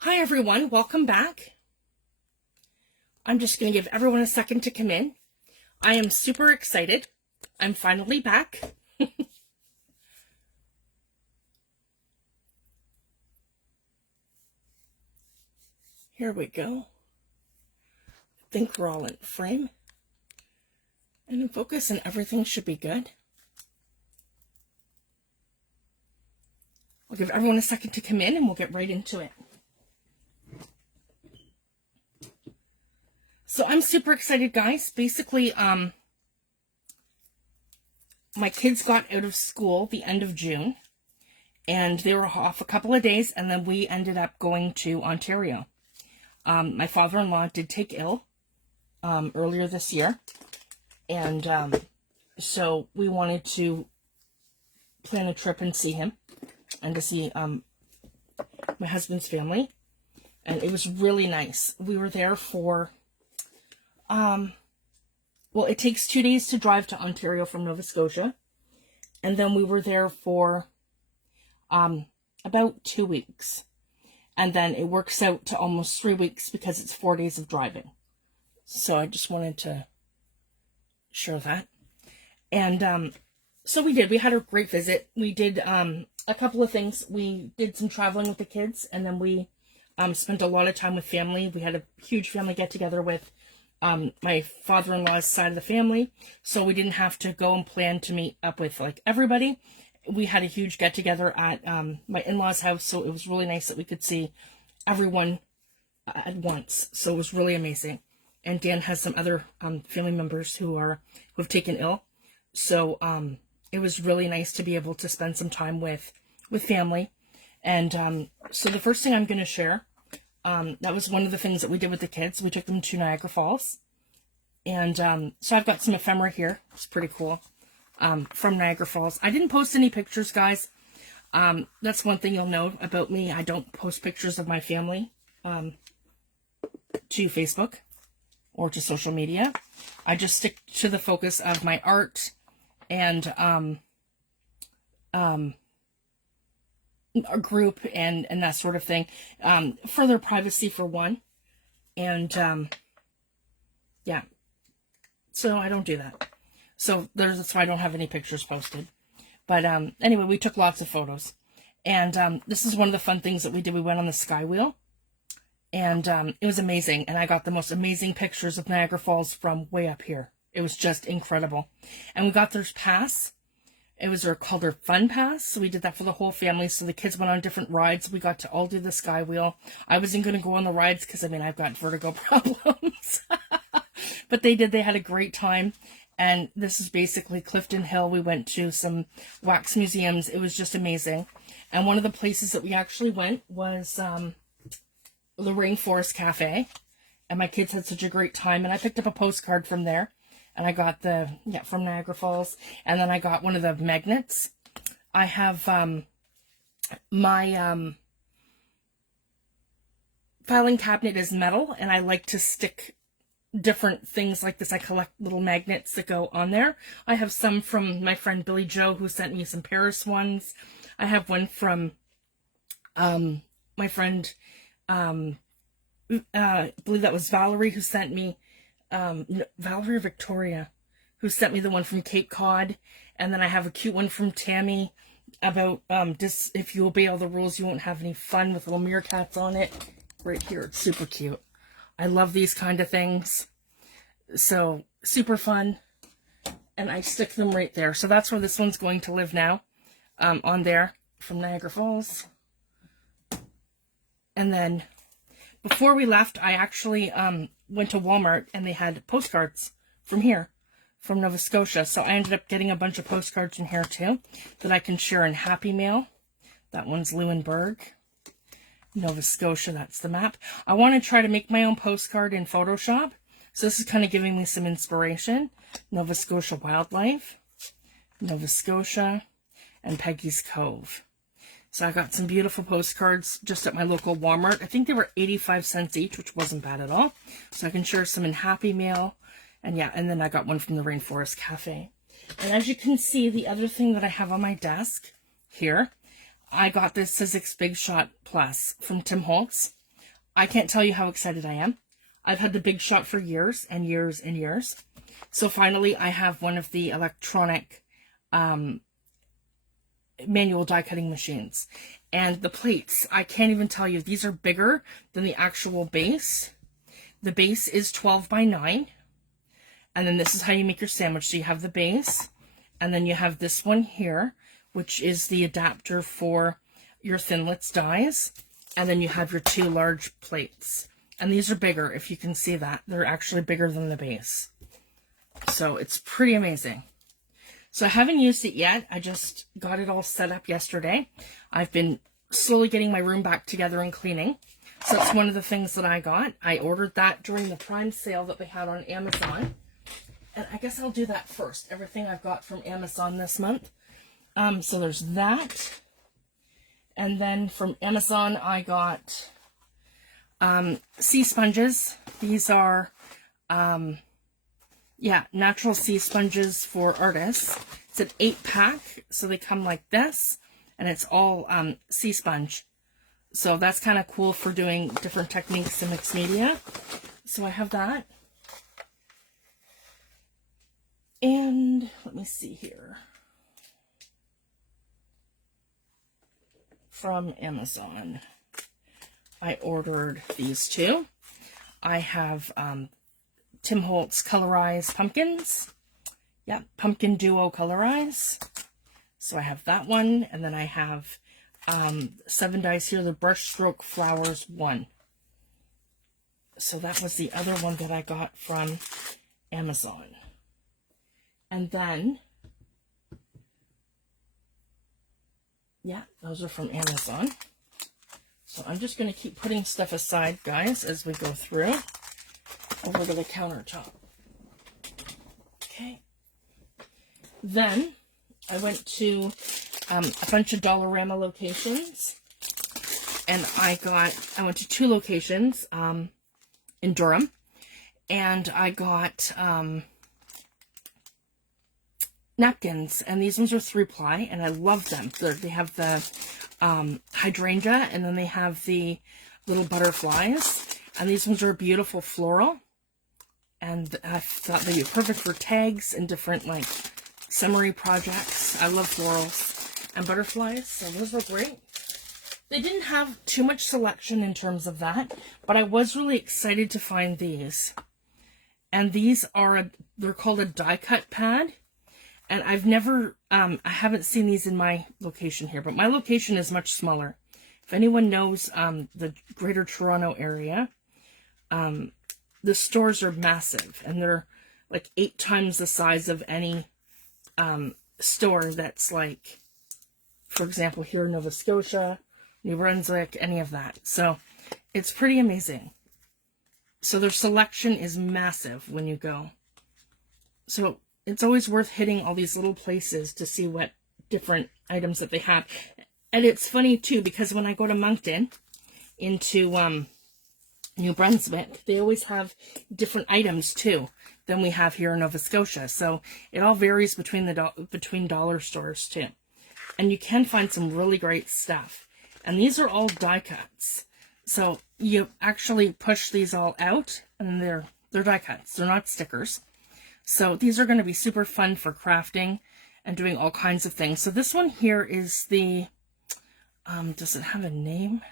Hi everyone, welcome back. I'm just going to give everyone a second to come in. I am super excited. I'm finally back. Here we go. I think we're all in frame and in focus and everything should be good. I'll give everyone a second to come in and we'll get right into it. So I'm super excited, guys. Basically, my kids got out of school the end of June, and they were off a couple of days, and then we ended up going to Ontario. My father-in-law did take ill earlier this year, and so we wanted to plan a trip and see him, and to see my husband's family, and it was really nice. We were there for well, it takes 2 days to drive to Ontario from Nova Scotia. And then we were there for about 2 weeks. And then it works out to almost 3 weeks because it's 4 days of driving. So I just wanted to share that. And so we did. We had a great visit. We did a couple of things. We did some traveling with the kids. And then we spent a lot of time with family. We had a huge family get-together with my father-in-law's side of the family, so we didn't have to go and plan to meet up with like everybody. We had a huge get-together at my in-laws' house, so it was really nice that we could see everyone at once. So it was really amazing. And Dan has some other family members who have taken ill, so it was really nice to be able to spend some time with family. And so the first thing I'm going to share. That was one of the things that we did with the kids. We took them to Niagara Falls. And so I've got some ephemera here. It's pretty cool. From Niagara Falls. I didn't post any pictures, guys. That's one thing you'll know about me. I don't post pictures of my family to Facebook or to social media. I just stick to the focus of my art and a group and that sort of thing, for their privacy for one. And yeah, so I don't do that. So that's why I don't have any pictures posted. But anyway, we took lots of photos. And this is one of the fun things that we did. We went on the sky wheel. And it was amazing. And I got the most amazing pictures of Niagara Falls from way up here. It was just incredible. And we got their pass. It was called their Fun Pass, so we did that for the whole family. So the kids went on different rides. We got to all do the sky wheel. I wasn't going to go on the rides because, I mean, I've got vertigo problems. But they did. They had a great time. And this is basically Clifton Hill. We went to some wax museums. It was just amazing. And one of the places that we actually went was the Rainforest Cafe. And my kids had such a great time. And I picked up a postcard from there. And I got from Niagara Falls. And then I got one of the magnets. I have my filing cabinet is metal, and I like to stick different things like this. I collect little magnets that go on there. I have some from my friend Billy Joe, who sent me some Paris ones. I have one from my friend, I believe that was Valerie, who sent me Valerie or Victoria, who sent me the one from Cape Cod. And then I have a cute one from Tammy about if you obey all the rules, you won't have any fun, with little meerkats on it. Right here, it's super cute. I love these kind of things. So super fun. And I stick them right there. So that's where this one's going to live now, on there from Niagara Falls. And then before we left, I actually went to Walmart, and they had postcards from here, from Nova Scotia. So I ended up getting a bunch of postcards from here too, that I can share in Happy Mail. That one's Lewinburg, Nova Scotia. That's the map. I want to try to make my own postcard in Photoshop. So this is kind of giving me some inspiration. Nova Scotia Wildlife, Nova Scotia, and Peggy's Cove. So I got some beautiful postcards just at my local Walmart. I think they were 85 cents each, which wasn't bad at all. So I can share some in Happy Mail. And yeah, and then I got one from the Rainforest Cafe. And as you can see, the other thing that I have on my desk here, I got this Sizzix Big Shot Plus from Tim Holtz. I can't tell you how excited I am. I've had the Big Shot for years and years and years. So finally I have one of the electronic manual die cutting machines. And the plates, I can't even tell you, these are bigger than the actual base. The base is 12 by 9. And then this is how you make your sandwich. So you have the base, and then you have this one here, which is the adapter for your Thinlits dies. And then you have your 2 large plates. And these are bigger, if you can see that. They're actually bigger than the base. So it's pretty amazing. So I haven't used it yet. I just got it all set up yesterday. I've been slowly getting my room back together and cleaning. So it's one of the things that I got. I ordered that during the Prime sale that they had on Amazon. And I guess I'll do that first. Everything I've got from Amazon this month. So there's that. And then from Amazon, I got sea sponges. These are, natural sea sponges for artists. It's an 8-pack, so they come like this, and it's all sea sponge. So that's kind of cool for doing different techniques in mixed media. So I have that. And let me see here. From Amazon, I ordered these 2. I have Tim Holtz Colorized Pumpkins. Yeah, Pumpkin Duo Colorize. So I have that one. And then I have 7 dies here, the Brushstroke Flowers 1. So that was the other one that I got from Amazon. And then, yeah, those are from Amazon. So I'm just going to keep putting stuff aside, guys, as we go through over to the countertop. Okay. Then I went to a bunch of Dollarama locations, and I went to 2 locations in Durham, and I got napkins, and these ones are 3-ply, and I love them. They have the hydrangea, and then they have the little butterflies, and these ones are beautiful floral, and I thought they'd be perfect for tags and different like summery projects. I love florals and butterflies, so those were great. They didn't have too much selection in terms of that, but I was really excited to find these. And these are they're called a die cut pad. And I've never, I haven't seen these in my location here, but my location is much smaller. If anyone knows the Greater Toronto area, the stores are massive, and they're like 8 times the size of any store that's like, for example, here in Nova Scotia, New Brunswick, any of that. So it's pretty amazing. So their selection is massive when you go. So it's always worth hitting all these little places to see what different items that they have. And it's funny, too, because when I go to Moncton into New Brunswick, they always have different items, too, than we have here in Nova Scotia. So it all varies between between dollar stores, too. And you can find some really great stuff. And these are all die cuts. So you actually push these all out, and they're die cuts. They're not stickers. So these are going to be super fun for crafting and doing all kinds of things. So this one here is the, does it have a name?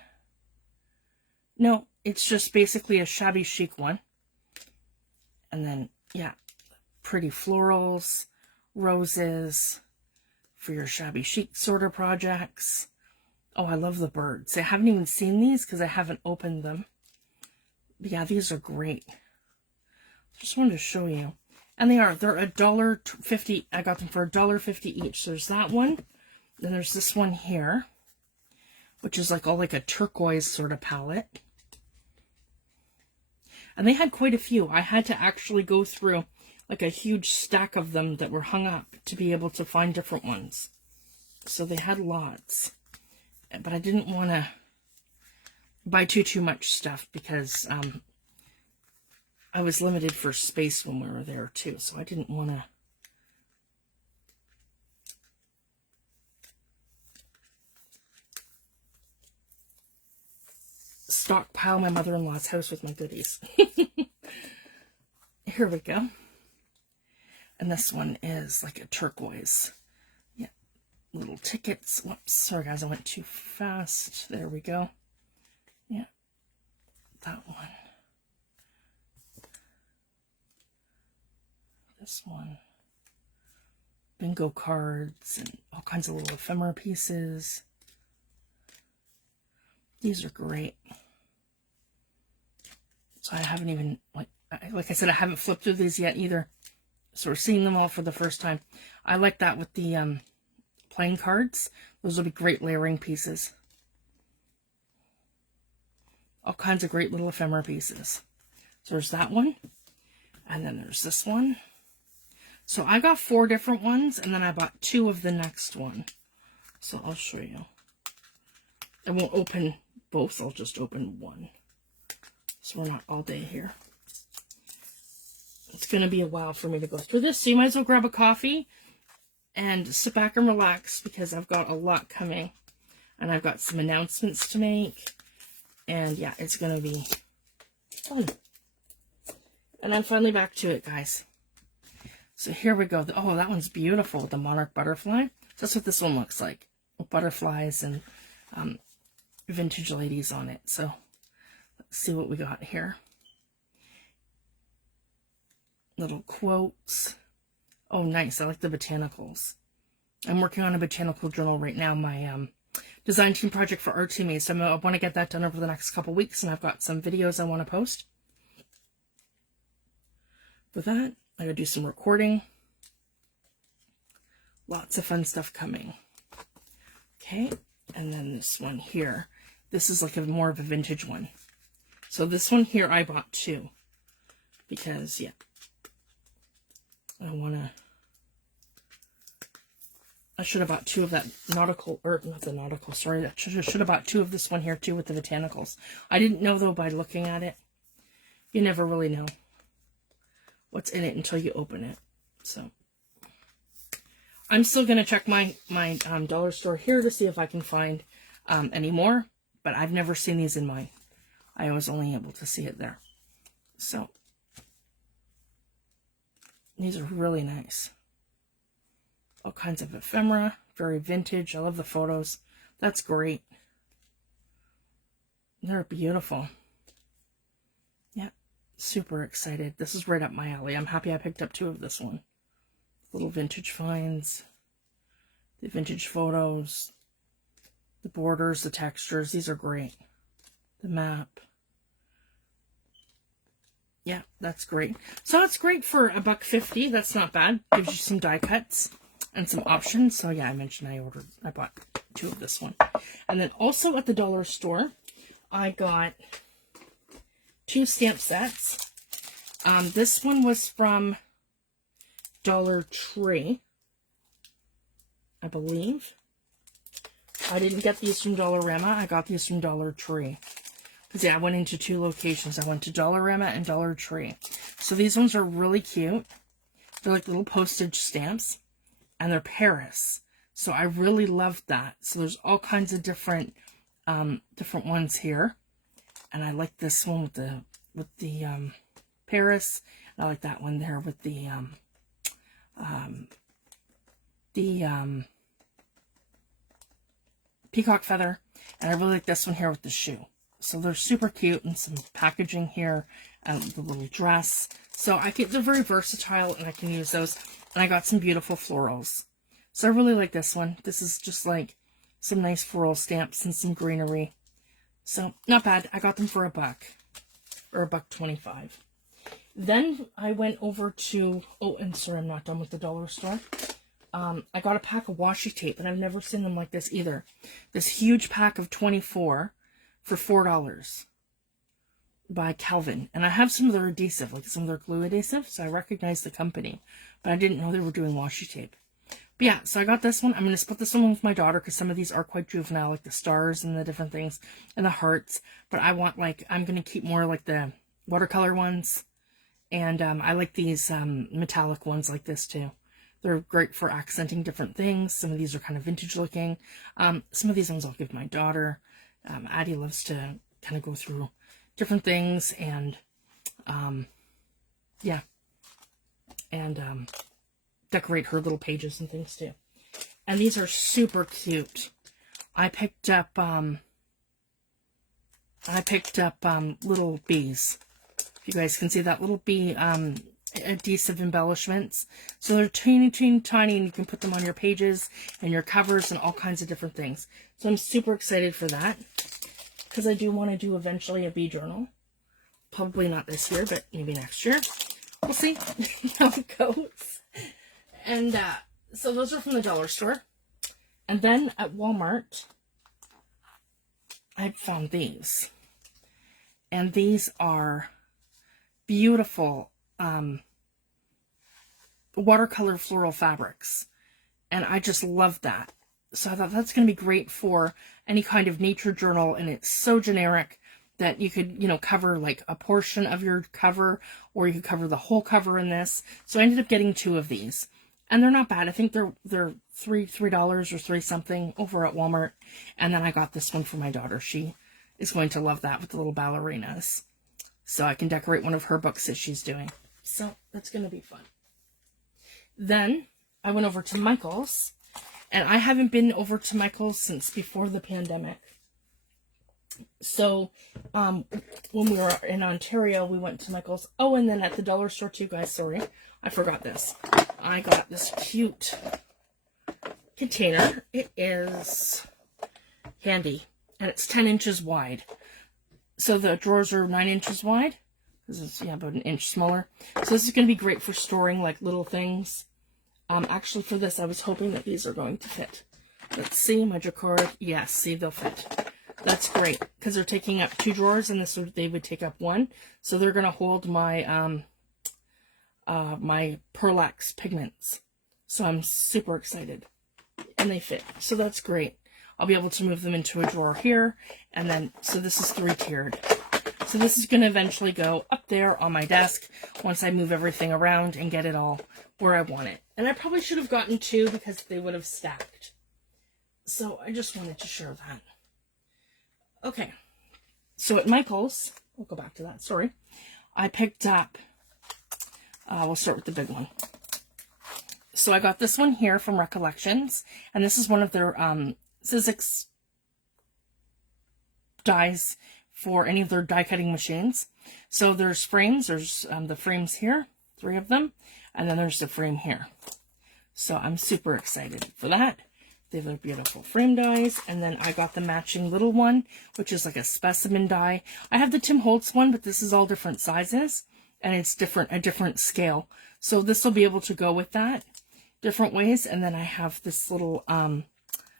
No, it's just basically a shabby chic one. And then, yeah, pretty florals, roses for your shabby chic sort of projects. Oh, I love the birds. I haven't even seen these because I haven't opened them. But yeah, these are great. Just wanted to show you. And they're $1.50. I got them for $1.50 each. So there's that one. Then there's this one here, which is like all like a turquoise sort of palette. And they had quite a few. I had to actually go through like a huge stack of them that were hung up to be able to find different ones. So they had lots. But I didn't want to buy too much stuff because I was limited for space when we were there too, so I didn't want to. stockpile my mother-in-law's house with my goodies. Here we go. And this one is like a turquoise. Yeah, little tickets. Whoops, sorry guys, I went too fast. There we go. Yeah, that one. This one. Bingo cards and all kinds of little ephemera pieces. These are great. So I haven't even, like I said, I haven't flipped through these yet either. So we're seeing them all for the first time. I like that with the playing cards. Those will be great layering pieces. All kinds of great little ephemera pieces. So there's that one. And then there's this one. So I got 4 different ones, and then I bought 2 of the next one. So I'll show you. I won't open both, I'll just open one. So we're not all day here. It's going to be a while for me to go through this, so you might as well grab a coffee and sit back and relax, because I've got a lot coming. And I've got some announcements to make. And yeah, it's going to be fun. And I'm finally back to it, guys. So here we go. Oh, that one's beautiful, the monarch butterfly. That's what this one looks like. Butterflies and vintage ladies on it. So let's see what we got here. Little quotes. Oh, nice. I like the botanicals. I'm working on a botanical journal right now. My design team project for Art to Me. So I want to get that done over the next couple weeks. And I've got some videos I want to post. For that, I gotta do some recording. Lots of fun stuff coming. Okay, and then this one here. This is like more of a vintage one. So this one here I bought 2. Because, yeah. I should have bought 2 of that nautical, or not the nautical, sorry. I should have bought 2 of this one here too with the botanicals. I didn't know though by looking at it. You never really know what's in it until you open it. So I'm still going to check my dollar store here to see if I can find any more, but I've never seen these in mine. I was only able to see it there. So these are really nice. All kinds of ephemera, very vintage. I love the photos. That's great. They're beautiful. Yeah. Super excited. This is right up my alley. I'm happy I picked up 2 of this one. Little vintage finds, the vintage photos, the borders, the textures. These are great. The map. Yeah, that's great. So that's great for $1.50. That's not bad. Gives you some die cuts and some options. So yeah, I mentioned I bought 2 of this one. And then also at the dollar store, I got 2 stamp sets. This one was from Dollar Tree, I believe. I didn't get these from Dollarama. I got these from Dollar Tree. Because yeah, I went into 2 locations. I went to Dollarama and Dollar Tree. So these ones are really cute. They're like little postage stamps. And they're Paris. So I really loved that. So there's all kinds of different ones here. And I like this one with the Paris. I like that one there with the peacock feather. And I really like this one here with the shoe. So they're super cute, and some packaging here and the little dress. So they're very versatile, and I can use those. And I got some beautiful florals. So I really like this one. This is just like some nice floral stamps and some greenery. So not bad. I got them for $1 or $1.25. Then I went over to, oh, and sorry, I'm not done with the dollar store. I got a pack of washi tape, and I've never seen them like this either. This huge pack of 24 for $4 by Calvin. And I have some of their adhesive, like some of their glue adhesive, so I recognize the company. But I didn't know they were doing washi tape. But yeah, so I got this one. I'm going to split this one with my daughter because some of these are quite juvenile, like the stars and the different things and the hearts. But I want, like, I'm going to keep more like the watercolor ones. And I like these metallic ones like this too. They're great for accenting different things. Some of these are kind of vintage looking. Some of these ones I'll give my daughter. Addie loves to kind of go through different things and, yeah, and decorate her little pages and things too. And these are super cute. I picked up little bees. If you guys can see that, little bee adhesive embellishments. So they're teeny, teeny, tiny, and you can put them on your pages and your covers and all kinds of different things. So I'm super excited for that, because I do want to do eventually a bee journal. Probably not this year, but maybe next year. We'll see how it goes. And so those are from the dollar store. And then at Walmart, I found these. And these are beautiful watercolor floral fabrics. And I just love that. So I thought that's going to be great for any kind of nature journal. And it's so generic that you could, you know, cover like a portion of your cover, or you could cover the whole cover in this. So I ended up getting 2 of these. And they're not bad. I think they're $3 or 3 something over at Walmart. And then I got this one for my daughter. She is going to love that with the little ballerinas. So I can decorate one of her books that she's doing. So that's going to be fun. Then I went over to Michael's. And I haven't been over to Michael's since before the pandemic. So when we were in Ontario, we went to Michael's. Oh, and then at the dollar store too, guys. Sorry, I forgot this. I got this cute container. It is handy, and it's 10 inches wide. So the drawers are 9 inches wide. This is, yeah, about an inch smaller. So this is going to be great for storing like little things. Actually for this, I was hoping that these are going to fit. Let's see, my jacquard. Yes, see, they'll fit. That's great, because they're taking up 2 drawers, and this they would take up 1. So they're going to hold my my Perlax pigments. So I'm super excited, and they fit. So that's great. I'll be able to move them into a drawer here, and then so this is 3-tiered. So this is going to eventually go up there on my desk once I move everything around and get it all where I want it. And I probably should have gotten 2 because they would have stacked. So I just wanted to share that. Okay, so at Michael's, we'll go back to that, sorry. I picked up, we'll start with the big one. So I got this one here from Recollections, and this is one of their Sizzix dies for any of their die cutting machines. So there's frames, there's the frames here, 3 of them, and then there's the frame here. So I'm super excited for that. They have their beautiful frame dies, and then I got the matching little one, which is like a specimen die. I have the Tim Holtz one, but this is all different sizes, and it's a different scale. So this will be able to go with that different ways. And then I have this little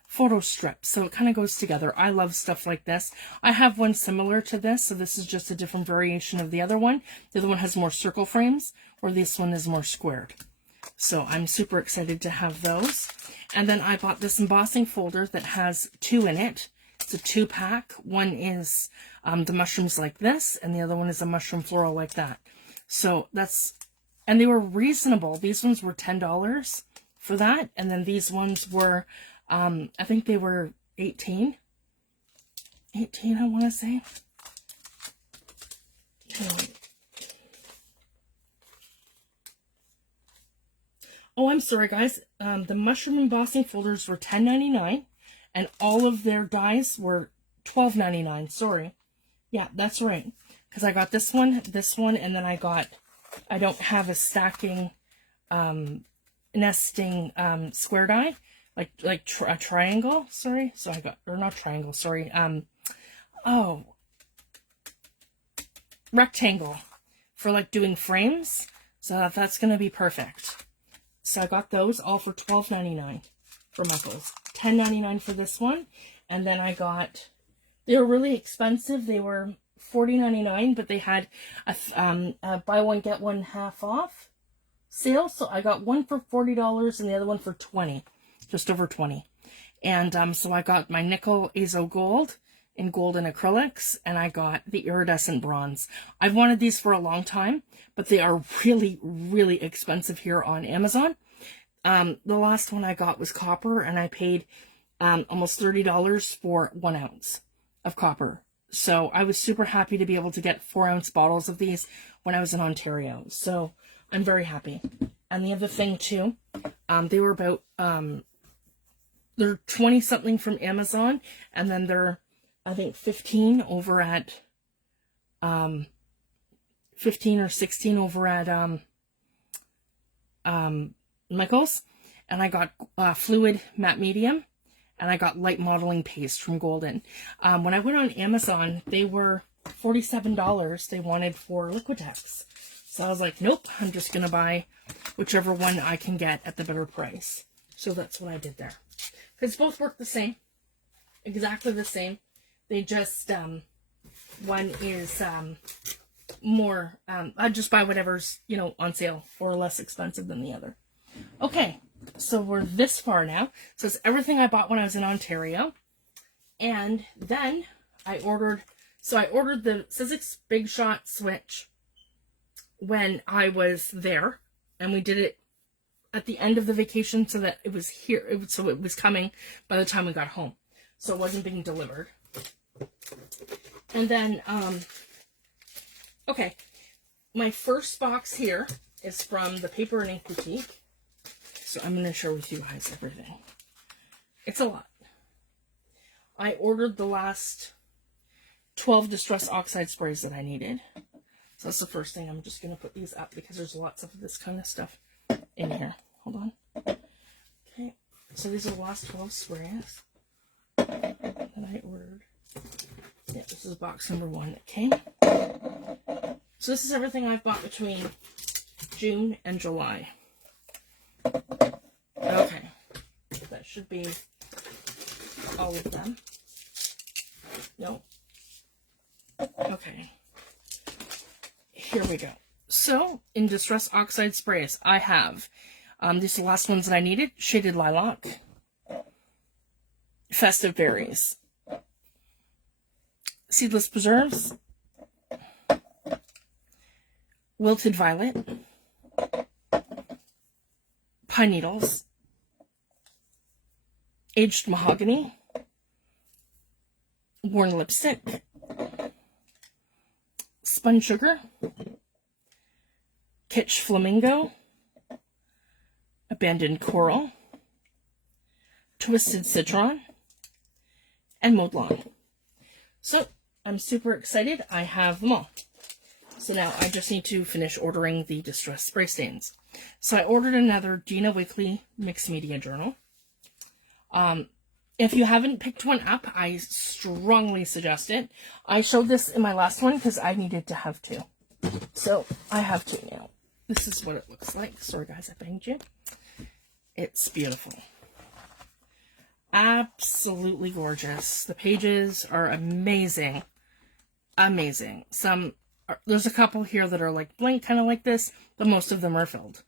photo strip, so it kind of goes together. I love stuff like this. I have one similar to this, so this is just a different variation of the other one. The other one has more circle frames, where this one is more squared. So I'm super excited to have those. And then I bought this embossing folder that has 2 in it. It's a 2-pack. One is the mushrooms like this, and the other one is a mushroom floral like that. So that's, and they were reasonable. These ones were $10 for that. And then these ones were, I think they were 18, I want to say. Oh, I'm sorry, guys. The mushroom embossing folders were $10.99, and all of their dies were $12.99. Sorry. Yeah, that's right. Because I got this one, and then I don't have a stacking, nesting square die, like a triangle. Sorry. So I got, or not triangle. Sorry. Rectangle for like doing frames. So that's going to be perfect. So I got those all for $12.99 for Michael's. $10.99 for this one. And then I got, they were really expensive. They were $40.99, but they had a buy one, get one half off sale. So I got one for $40 and the other one for $20, just over $20. And so I got my nickel azo gold in gold and acrylics, and I got the iridescent bronze. I've wanted these for a long time, but they are really, really expensive here on Amazon. The last one I got was copper, and I paid almost $30 for 1 ounce of copper. So I was super happy to be able to get 4-ounce bottles of these when I was in Ontario. So I'm very happy. And the other thing too, they were about, they're 20 something from Amazon, and then they're, I think 15 over at, 15 or 16 over at, Michael's. And I got, fluid matte medium, and I got light modeling paste from Golden. When I went on Amazon, they were $47 they wanted for Liquitex. So I was like, nope, I'm just going to buy whichever one I can get at the better price. So that's what I did there. Because both work the same. Exactly the same. They just, one is more, I just buy whatever's, you know, on sale or less expensive than the other. Okay, so we're this far now. So it's everything I bought when I was in Ontario. And then I ordered the Sizzix Big Shot switch when I was there. And we did it at the end of the vacation so that it was here. So it was coming by the time we got home. So it wasn't being delivered. And then, okay, my first box here is from the Paper and Ink Boutique. So I'm going to share with you guys everything. It's a lot. I ordered the last 12 Distress Oxide sprays that I needed. So that's the first thing. I'm just going to put these up because there's lots of this kind of stuff in here. Hold on. Okay, so these are the last 12 sprays that I ordered. Yeah, this is box number 1 that came. So this is everything I've bought between June and July. Okay, that should be all of them. No. Okay. Here we go. So, in Distress Oxide sprays, I have, these are the last ones that I needed. Shaded Lilac. Festive Berries. Seedless Preserves. Wilted Violet. Pine Needles. Aged Mahogany. Worn Lipstick. Spun Sugar. Kitsch Flamingo. Abandoned Coral. Twisted Citron. And Mowed Lawn. So, I'm super excited. I have them all. So now I just need to finish ordering the Distress Spray Stains. So I ordered another Dina Wakley Mixed Media Journal. If you haven't picked one up, I strongly suggest it. I showed this in my last one because I needed to have 2. So I have 2 now. This is what it looks like. Sorry guys, I banged you. It's beautiful. Absolutely gorgeous. The pages are amazing. Amazing. There's a couple here that are like blank, kind of like this, but most of them are filled.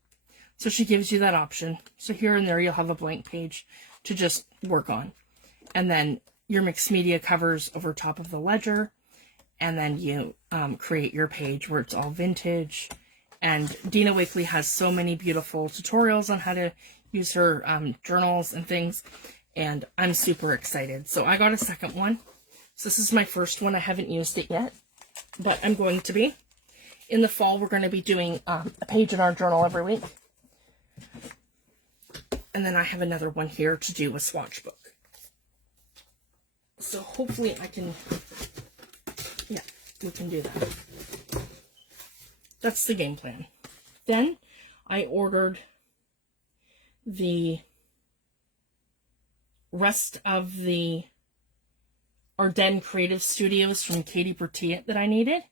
So she gives you that option. So here and there you'll have a blank page to just work on. And then your mixed media covers over top of the ledger. And then you create your page where it's all vintage. And Dina Wakley has so many beautiful tutorials on how to use her journals and things. And I'm super excited. So I got a second one. So this is my first one. I haven't used it yet, but I'm going to be. In the fall, we're going to be doing a page in our journal every week. And then I have another one here to do a swatch book. So hopefully I can, yeah, we can do that. That's the game plan. Then I ordered the rest of the Ardennes Creative Studios from Katie Bertiet that I needed.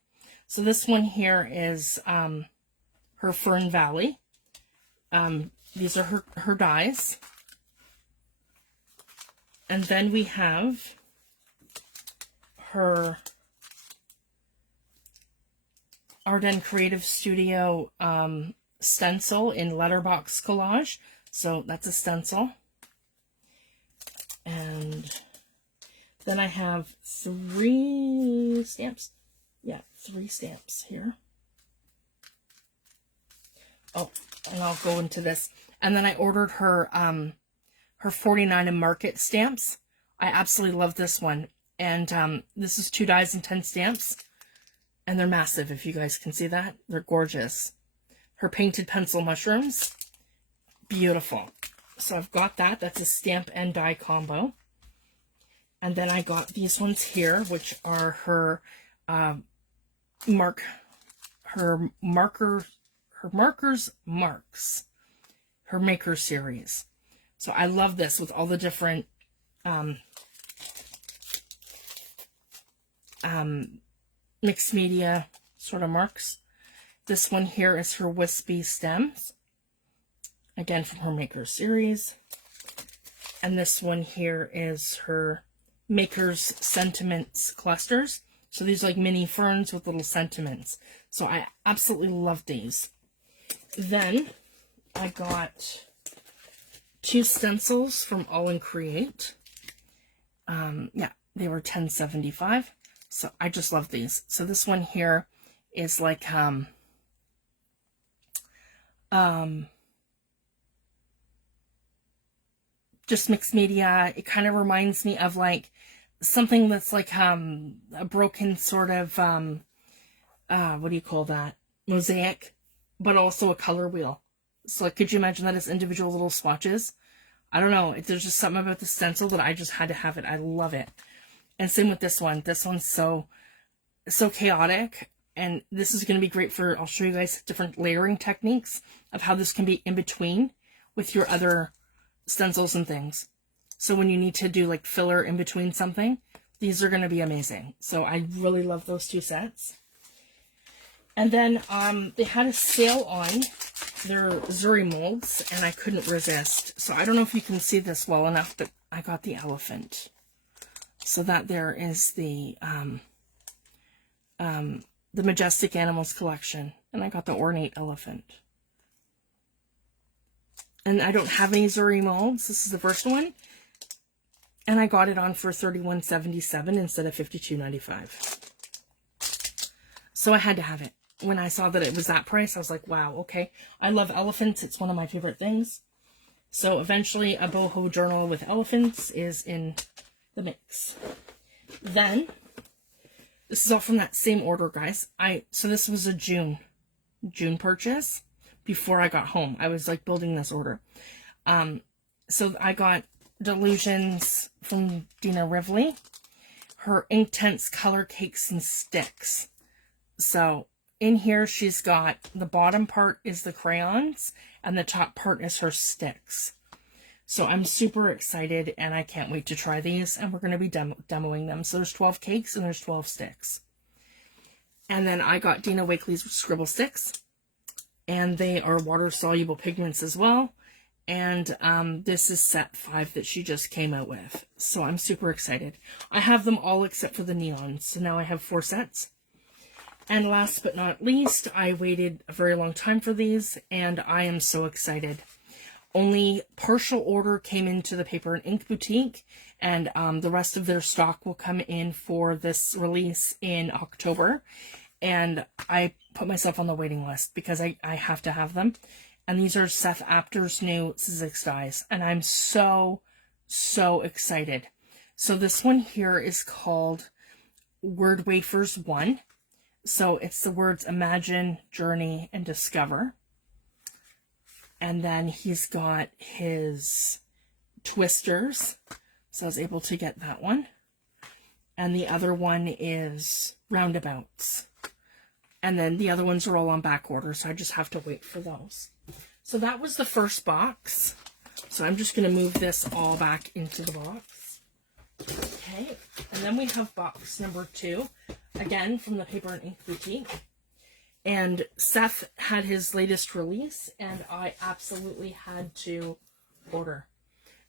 So this one here is her Fern Valley. These are her dies. And then we have her Ardennes Creative Studio stencil in letterbox collage. So that's a stencil. And then I have 3 stamps. Yeah, 3 stamps here. Oh, and I'll go into this. And then I ordered her her 49 and Market stamps. I absolutely love this one. And this is 2 dies and 10 stamps. And they're massive, if you guys can see that. They're gorgeous. Her painted pencil mushrooms. Beautiful. So I've got that. That's a stamp and die combo. And then I got these ones here, which are her markers marks. Her maker series. So I love this with all the different mixed media sort of marks. This one here is her wispy stems. Again, from her maker series. And this one here is her maker's sentiments clusters. So these are like mini ferns with little sentiments. So I absolutely love these. Then I got 2 stencils from All in Create. Yeah, they were $10.75. So I just love these. So this one here is like just mixed media. It kind of reminds me of like something that's like a broken sort of what do you call that, mosaic, but also a color wheel. So like, could you imagine that as individual little swatches? I don't know, there's just something about the stencil that I just had to have it. I love it. And same with this one. This one's so chaotic, and this is going to be great for, I'll show you guys different layering techniques of how this can be in between with your other stencils and things. So when you need to do like filler in between something, these are going to be amazing. So I really love those 2 sets. And then they had a sale on their Zuri molds, and I couldn't resist. So I don't know if you can see this well enough, but I got the elephant. So that there is the Majestic Animals collection, and I got the ornate elephant. And I don't have any Zuri molds. This is the first one. And I got it on for $31.77 instead of $52.95. So I had to have it. When I saw that it was that price, I was like, wow, okay. I love elephants. It's one of my favorite things. So eventually a boho journal with elephants is in the mix. Then, this is all from that same order, guys. So this was a June purchase. Before I got home, I was like building this order. So I got Delusions from Dina Rivley, her Inktense color cakes and sticks. So in here she's got, the bottom part is the crayons and the top part is her sticks. So I'm super excited, and I can't wait to try these, and we're going to be demoing them. So there's 12 cakes and there's 12 sticks. And then I got Dina Wakley's scribble sticks, and they are water-soluble pigments as well. And this is set 5 that she just came out with. So I'm super excited. I have them all except for the neons. So now I have 4 sets. And last but not least, I waited a very long time for these, and I am so excited. Only partial order came into the Paper and Ink Boutique, and the rest of their stock will come in for this release in October. And I put myself on the waiting list because I have to have them. And these are Seth Apter's new Sizzix dies. And I'm so excited. So this one here is called Word Wafers 1. So it's the words imagine, journey, and discover. And then he's got his twisters. So I was able to get that one. And the other one is roundabouts. And then the other ones are all on back order, so I just have to wait for those. So that was the first box. So I'm just going to move this all back into the box. Okay, and then we have box number 2, again from the Paper and Ink Boutique. And Seth had his latest release, and I absolutely had to order.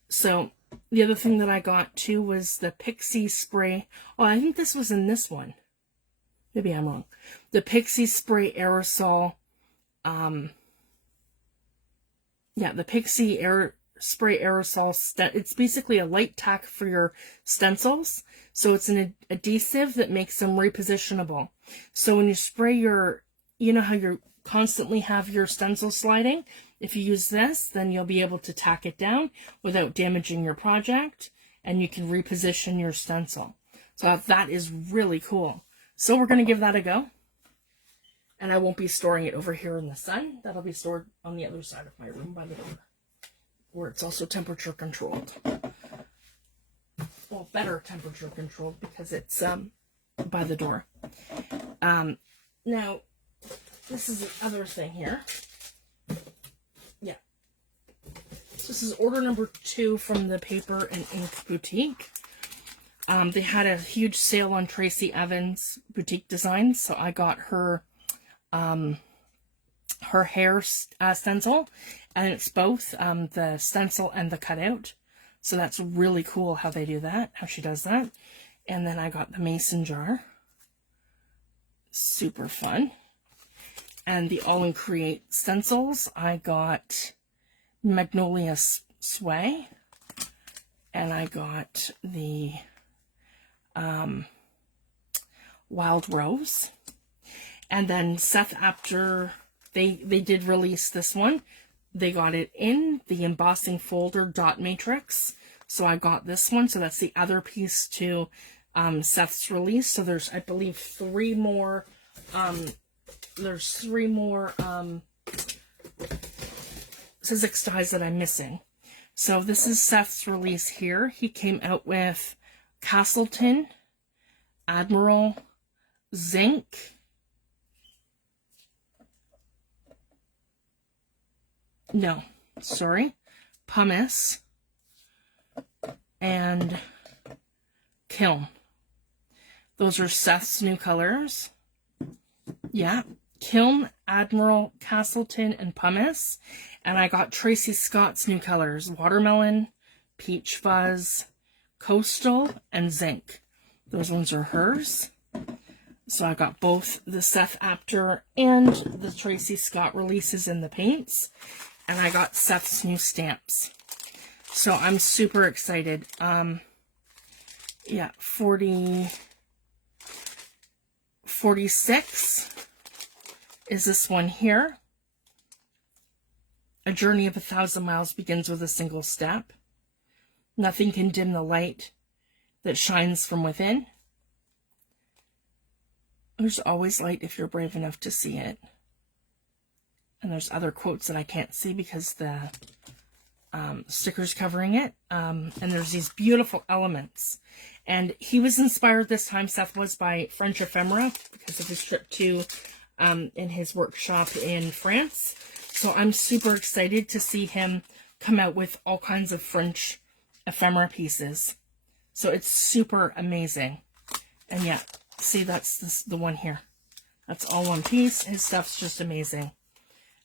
So the other thing that I got too was the Pixie Spray. Oh, I think this was in this one. Maybe I'm wrong. The Pixie Spray Aerosol. The Pixie Spray Aerosol. It's basically a light tack for your stencils. So it's an adhesive that makes them repositionable. So when you spray your, you know how you constantly have your stencil sliding? If you use this, then you'll be able to tack it down without damaging your project, and you can reposition your stencil. So that is really cool. So we're going to give that a go. And I won't be storing it over here in the sun. That'll be stored on the other side of my room by the door, where it's also temperature controlled. Well, better temperature controlled because it's by the door. Now, this is the other thing here. Yeah. This is order number 2 from the Paper and Ink Boutique. They had a huge sale on Tracy Evans Boutique Designs, so I got her hair stencil, and it's both the stencil and the cutout. So that's really cool how they do that, how she does that. And then I got the mason jar. Super fun. And the All in Create stencils, I got Magnolia Sway, and I got the Wild Rose. And then Seth Apter, they did release this one. They got it in the embossing folder dot matrix. So I got this one. So that's the other piece to Seth's release. So there's, I believe, 3 more. There's 3 more Sizzix dies that I'm missing. So this is Seth's release here. He came out with Castleton, Admiral, Zinc, Pumice, and Kiln. Those are Seth's new colors. Yeah, Kiln, Admiral, Castleton, and Pumice. And I got Tracy Scott's new colors, Watermelon, Peach Fuzz, Coastal, and Zinc. Those ones are hers. So I got both the Seth Apter and the Tracy Scott releases in the paints. And I got Seth's new stamps. So I'm super excited. Yeah, 46 is this one here. A journey of 1,000 miles begins with a single step. Nothing can dim the light that shines from within. There's always light if you're brave enough to see it. And there's other quotes that I can't see because the sticker's covering it. And there's these beautiful elements. And he was inspired this time, Seth was, by French ephemera because of his trip to in his workshop in France. So I'm super excited to see him come out with all kinds of French ephemera pieces. So it's super amazing. And yeah, see, that's the one here. That's all one piece. His stuff's just amazing.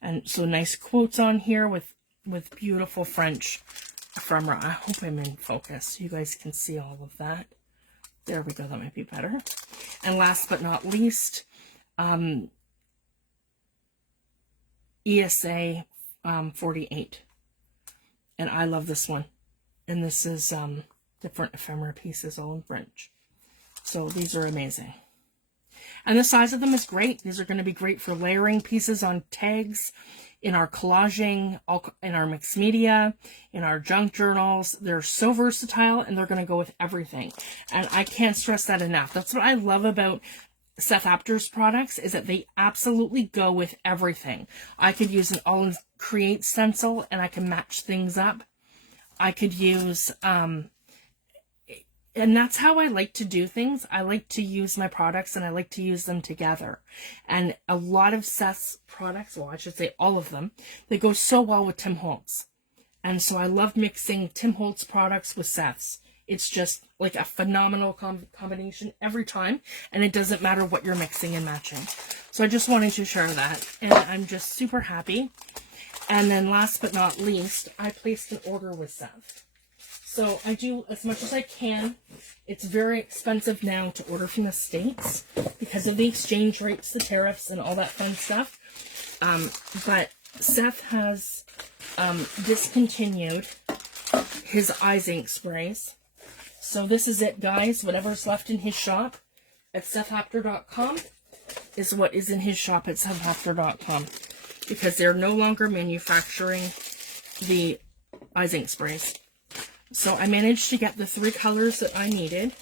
And so nice quotes on here with beautiful French ephemera. I hope I'm in focus so you guys can see all of that. There we go. That might be better. And last but not least, ESA 48. And I love this one. And this is different ephemera pieces all in French. So these are amazing. And the size of them is great. These are going to be great for layering pieces on tags, in our collaging, in our mixed media, in our junk journals. They're so versatile and they're going to go with everything. And I can't stress that enough. That's what I love about Seth Apter's products, is that they absolutely go with everything. I could use an All in Create stencil and I can match things up. I could use, and that's how I like to do things. I like to use my products and I like to use them together. And a lot of Seth's products, well, I should say all of them, they go so well with Tim Holtz. And so I love mixing Tim Holtz products with Seth's. It's just like a phenomenal combination every time. And it doesn't matter what you're mixing and matching. So I just wanted to share that. And I'm just super happy. And then last but not least, I placed an order with Seth. So I do as much as I can. It's very expensive now to order from the States because of the exchange rates, the tariffs, and all that fun stuff. But Seth has discontinued his eyes ink sprays. So this is it, guys. Whatever's left in his shop at SethApter.com is what is in his shop at SethApter.com, because they're no longer manufacturing the eyes ink sprays. So I managed to get the 3 colors that I needed.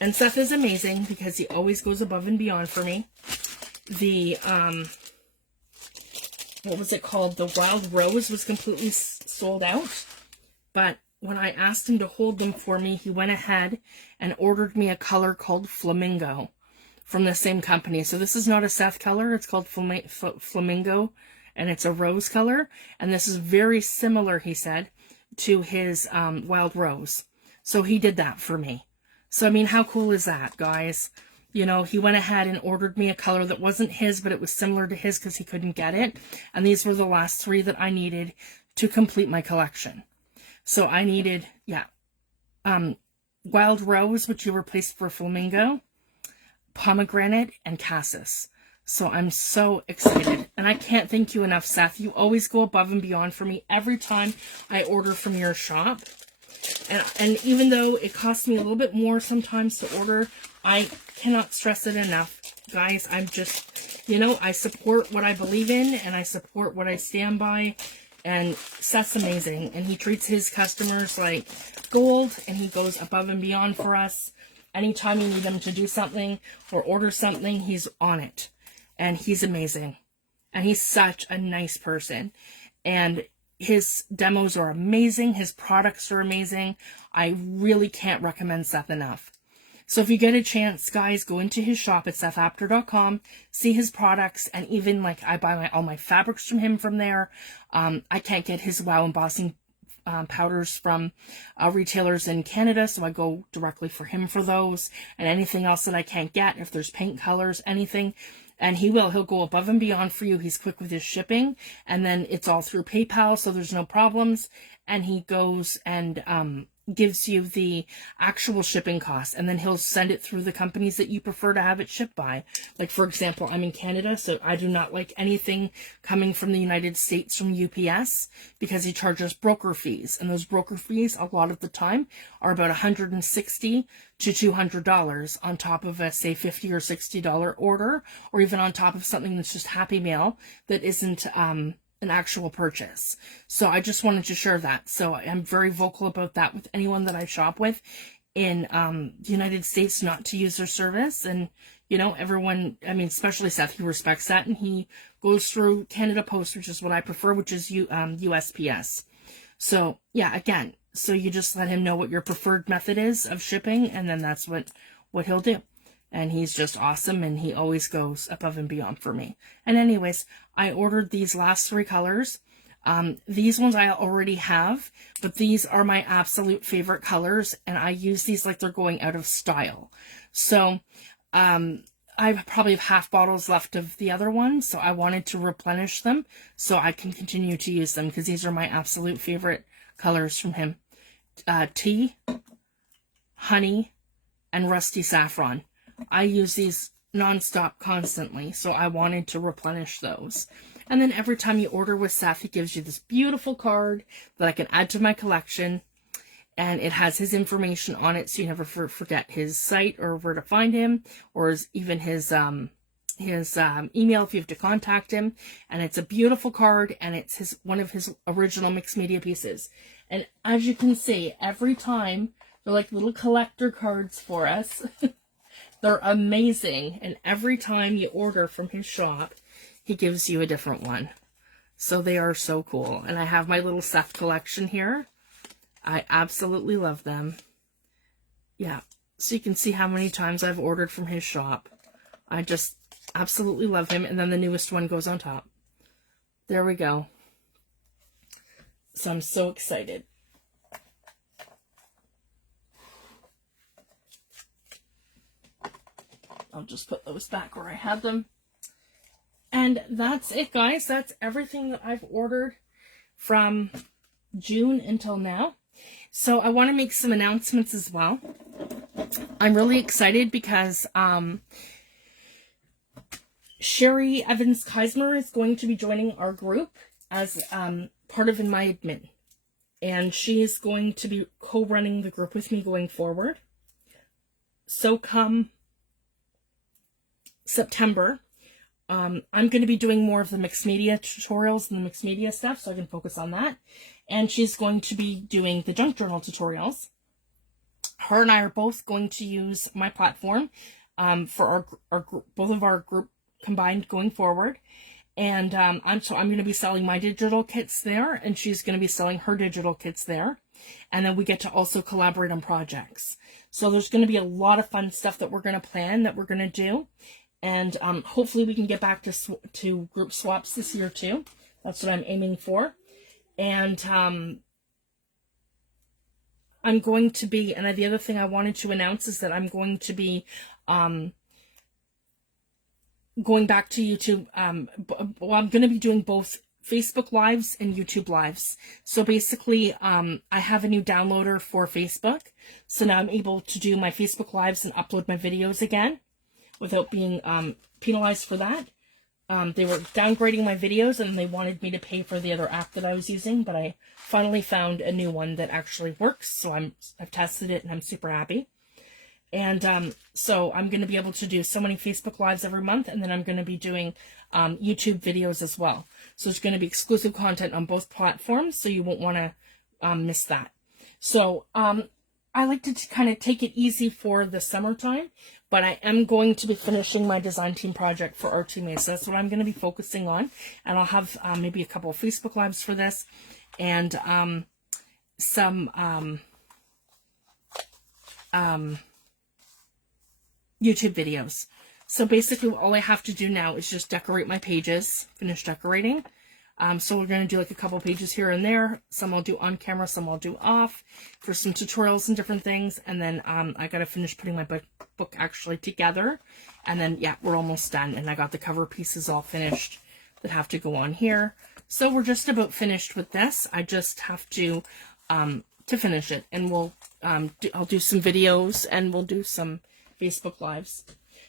And Seth is amazing because he always goes above and beyond for me. The, what was it called? The Wild Rose was completely sold out. But when I asked him to hold them for me, he went ahead and ordered me a color called Flamingo from the same company. So this is not a Seth color. It's called Flamingo, and it's a rose color. And this is very similar, he said, to his Wild Rose. So he did that for me. So, I mean, how cool is that, guys? You know, he went ahead and ordered me a color that wasn't his, but it was similar to his because he couldn't get it. And these were the last 3 that I needed to complete my collection. So I needed, Wild Rose, which he replaced for Flamingo, Pomegranate, and Cassis. So I'm so excited. And I can't thank you enough, Seth. You always go above and beyond for me every time I order from your shop. And even though it costs me a little bit more sometimes to order, I cannot stress it enough. Guys, I'm just, you know, I support what I believe in, and I support what I stand by. And Seth's amazing, and he treats his customers like gold, and he goes above and beyond for us. Anytime you need him to do something or order something, he's on it. And he's amazing. And he's such a nice person. And his demos are amazing. His products are amazing. I really can't recommend Seth enough. So if you get a chance, guys, go into his shop at SethApter.com, see his products, and even, like, I buy all my fabrics from him from there. I can't get his Wow embossing powders from retailers in Canada, so I go directly for him for those, and anything else that I can't get, if there's paint colors, anything. And he'll go above and beyond for you. He's quick with his shipping, and then it's all through PayPal, so there's no problems. And he goes and gives you the actual shipping costs, and then he'll send it through the companies that you prefer to have it shipped by. Like, for example, I'm in Canada, so I do not like anything coming from the United States from UPS because he charges broker fees, and those broker fees a lot of the time are about $160 to $200 on top of a, say, $50 or $60 order, or even on top of something that's just Happy Mail that isn't an actual purchase. So I just wanted to share that. So I'm very vocal about that with anyone that I shop with in the United States, not to use their service. And, you know, everyone, I mean, especially Seth, he respects that, and he goes through Canada Post, which is what I prefer, which is USPS. So yeah, again, so you just let him know what your preferred method is of shipping, and then that's what he'll do. And he's just awesome, and he always goes above and beyond for me. And anyways, I ordered these last 3 colors. These ones I already have, but these are my absolute favorite colors, and I use these like they're going out of style. So I probably have half bottles left of the other ones, so I wanted to replenish them so I can continue to use them, because these are my absolute favorite colors from him. Tea, honey, and rusty saffron. I use these nonstop constantly, so I wanted to replenish those. And then every time you order with Seth, he gives you this beautiful card that I can add to my collection, and it has his information on it, so you never forget his site or where to find him, or even his email if you have to contact him. And it's a beautiful card, and it's one of his original mixed media pieces. And as you can see, every time they're like little collector cards for us. They're amazing, and every time you order from his shop, he gives you a different one. So they are so cool. And I have my little Seth collection here. I absolutely love them. Yeah, so you can see how many times I've ordered from his shop. I just absolutely love him. And then the newest one goes on top. There we go. So I'm so excited. I'll just put those back where I had them. And that's it, guys. That's everything that I've ordered from June until now. So I want to make some announcements as well. I'm really excited because Sherry Evans-Keismer is going to be joining our group as part of my admin. And she's going to be co-running the group with me going forward. So come September, I'm going to be doing more of the mixed media tutorials and the mixed media stuff, so I can focus on that. And she's going to be doing the junk journal tutorials. her and I are both going to use my platform for both of our group combined going forward. And I'm going to be selling my digital kits there, and she's going to be selling her digital kits there. And then we get to also collaborate on projects. So there's going to be a lot of fun stuff that we're going to plan, that we're going to do. And hopefully we can get back to group swaps this year too. That's what I'm aiming for. And I'm going to be, and the other thing I wanted to announce is that I'm going to be going back to YouTube. Well, I'm going to be doing both Facebook Lives and YouTube Lives. So basically, I have a new downloader for Facebook. So now I'm able to do my Facebook Lives and upload my videos again without being penalized for that. They were downgrading my videos and they wanted me to pay for the other app that I was using, but I finally found a new one that actually works. So I've tested it and I'm super happy. And so I'm going to be able to do so many Facebook Lives every month, and then I'm going to be doing YouTube videos as well. So there's going to be exclusive content on both platforms, so you won't want to miss that. So I like to kind of take it easy for the summertime, but I am going to be finishing my design team project for our teammates. So that's what I'm going to be focusing on, and I'll have maybe a couple of Facebook Lives for this, and some YouTube videos. So basically all I have to do now is just decorate my pages, finish decorating. So we're going to do like a couple pages here and there. Some I'll do on camera, some I'll do off for some tutorials and different things. And then I got to finish putting my book actually together. And then, yeah, we're almost done. And I got the cover pieces all finished that have to go on here. So we're just about finished with this. I just have to finish it. And we'll I'll do some videos and we'll do some Facebook Lives.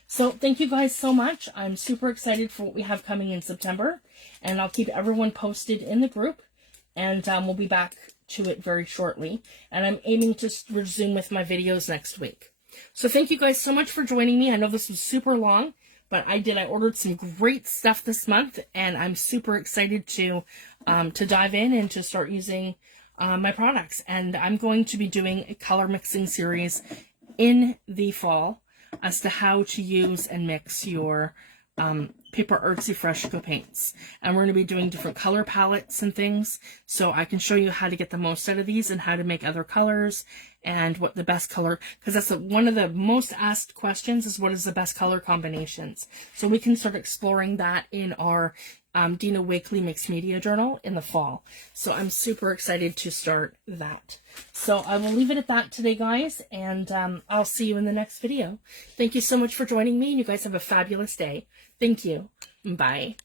So thank you guys so much. I'm super excited for what we have coming in September, and I'll keep everyone posted in the group, and we'll be back to it very shortly. And I'm aiming to resume with my videos next week. So thank you guys so much for joining me. I know this was super long, but I ordered some great stuff this month, and I'm super excited to dive in and to start using my products. And I'm going to be doing a color mixing series in the fall as to how to use and mix your Paper Artsy Fresco paints. And we're going to be doing different color palettes and things, so I can show you how to get the most out of these and how to make other colors and what the best color, because that's one of the most asked questions, is what is the best color combinations. So we can start exploring that in our Dina Wakely Mixed Media Journal in the fall. So I'm super excited to start that. So I will leave it at that today, guys, and I'll see you in the next video. Thank you so much for joining me. You guys have a fabulous day. Thank you. Bye.